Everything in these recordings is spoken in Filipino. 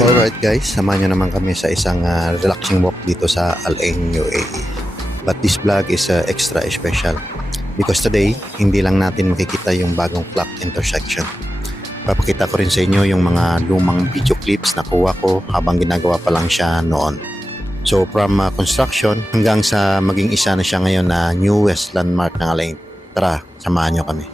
Alright guys, samahan nyo naman kami sa isang relaxing walk dito sa Al Ain, UAE. But this vlog is extra special because today, hindi lang natin makikita yung bagong clock intersection. Papakita ko rin sa inyo yung mga lumang video clips na kuha ko habang ginagawa pa lang siya noon. So from construction hanggang sa maging isa na siya ngayon na newest landmark ng Al Ain. Tara, samahan nyo kami.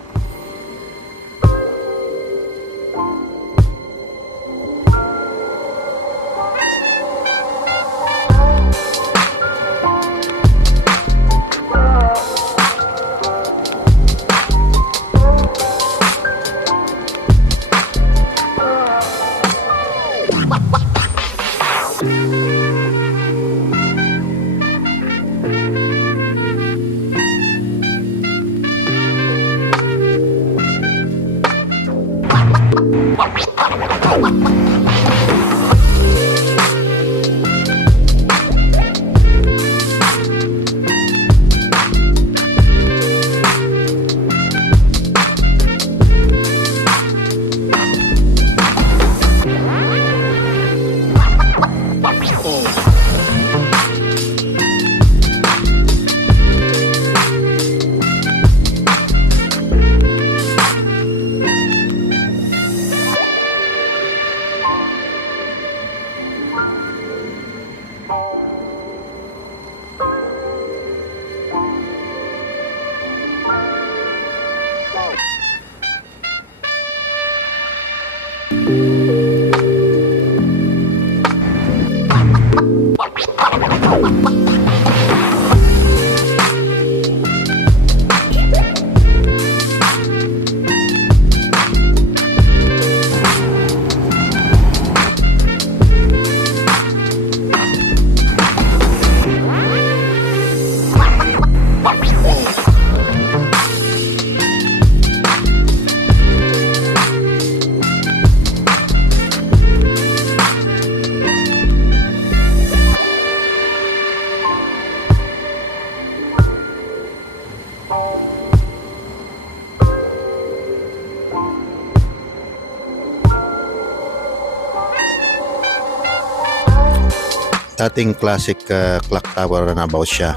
Dating classic clock tower na about siya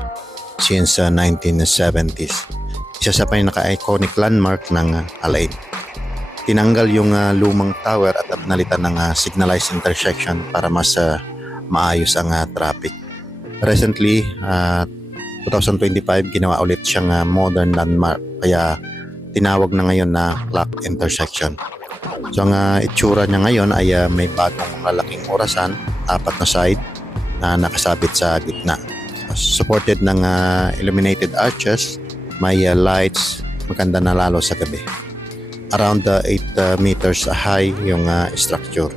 since 1970s. Isa sa pinaka-iconic landmark ng Al Ain. Tinanggal yung lumang tower at napalitan ng signalized intersection para mas maayos ang traffic. Recently, 2025, ginawa ulit siyang modern landmark kaya tinawag na ngayon na clock intersection. So ang itsura niya ngayon ay may bagong malaking orasan, 4 na side na nakasabit sa gitna. Supported ng illuminated arches, may lights, maganda na lalo sa gabi. Around 8 meters high yung structure.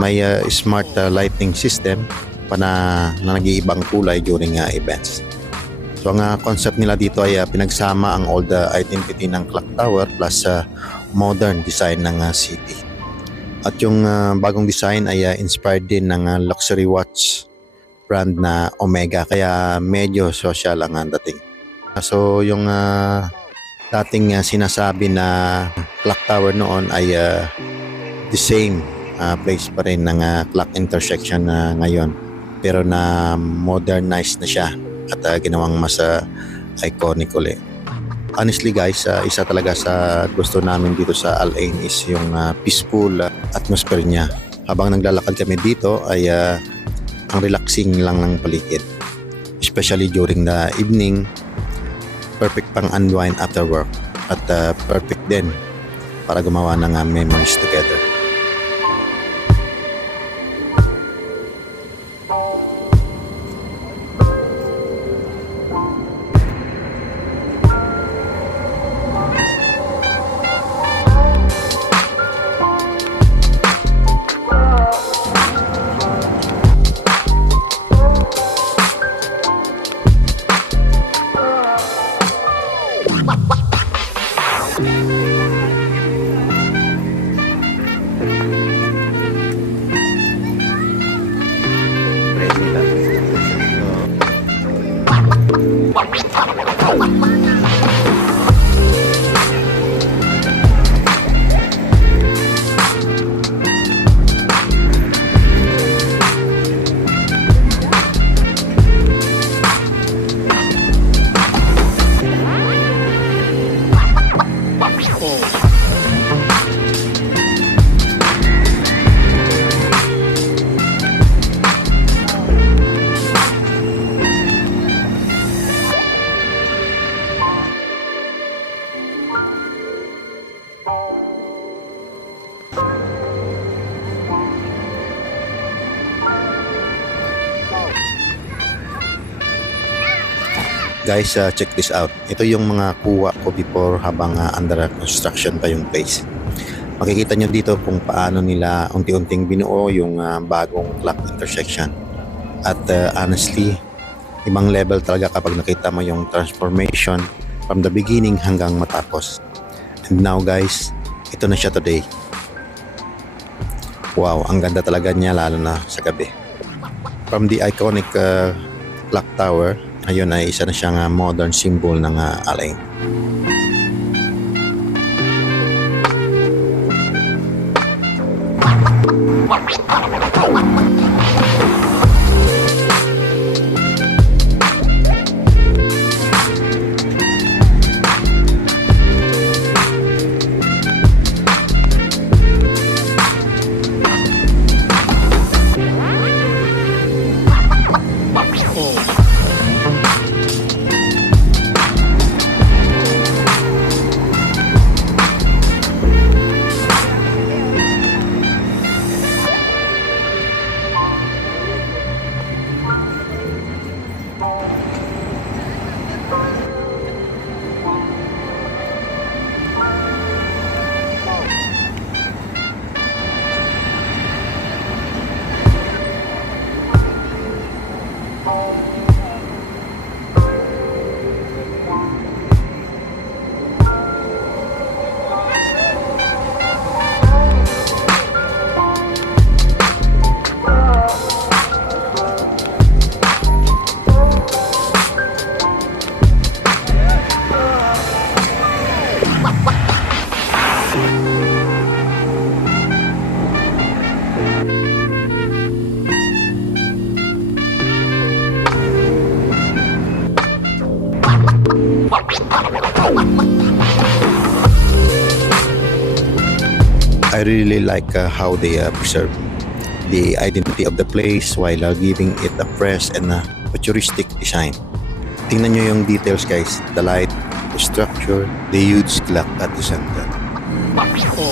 May smart lighting system pa na nag-iibang kulay during events. So ang concept nila dito ay pinagsama ang old identity ng clock tower plus modern design ng city. At yung bagong design ay inspired din ng luxury watch brand na Omega, kaya medyo social ang dating. So yung dating sinasabi na clock tower noon ay the same place pa rin ng clock intersection ngayon, pero na modernized na siya at ginawang mas iconic ulit. Honestly guys, isa talaga sa gusto namin dito sa Al Ain is yung peaceful atmosphere niya. Habang naglalakad kami dito ay ang relaxing lang ng paligid, especially during the evening. Perfect pang unwind after work at perfect din para gumawa ng memories together. Guys, check this out. Ito yung mga kuha ko before habang under construction pa yung place. Makikita nyo dito kung paano nila unti-unting binuo yung bagong clock intersection. At honestly, ibang level talaga kapag nakita mo yung transformation from the beginning hanggang matapos. And now guys, ito na siya today. Wow, ang ganda talaga niya lalo na sa gabi. From the iconic clock tower, ayun ay isa na siyang modern symbol ng Al-Ain. I really like how they preserve the identity of the place while giving it a fresh and futuristic design. Tingnan nyo yung details guys, the light, the structure, the huge clock at the center.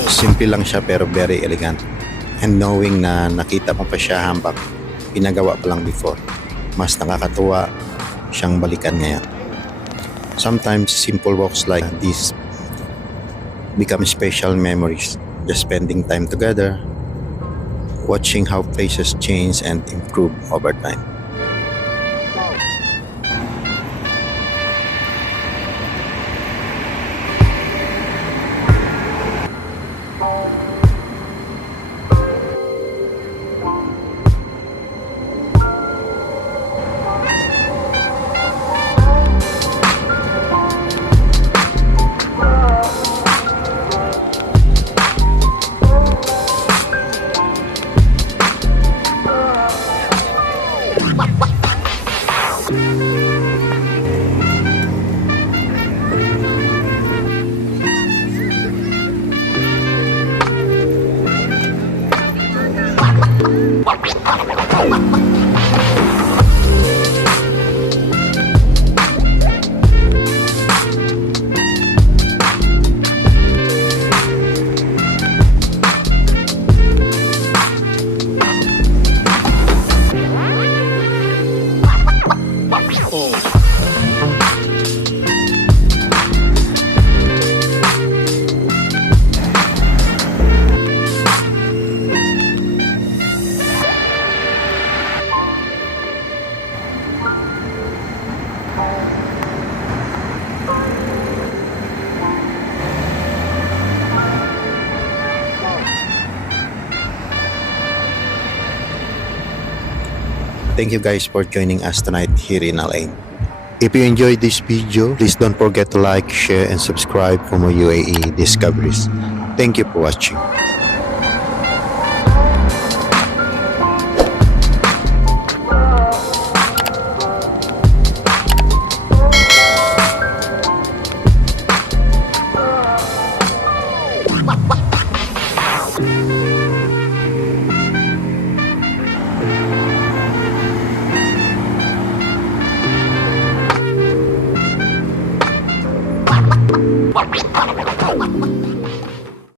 Simple lang siya pero very elegant. And knowing na nakita mo pa siya hambak, pinagawa pa lang before, mas nakakatuwa siyang balikan ngayon. Sometimes simple walks like this become special memories. Just spending time together, watching how places change and improve over time. Thank you guys for joining us tonight here in Al-Ain. If you enjoyed this video, please don't forget to like, share, and subscribe for more UAE discoveries. Thank you for watching. Wow.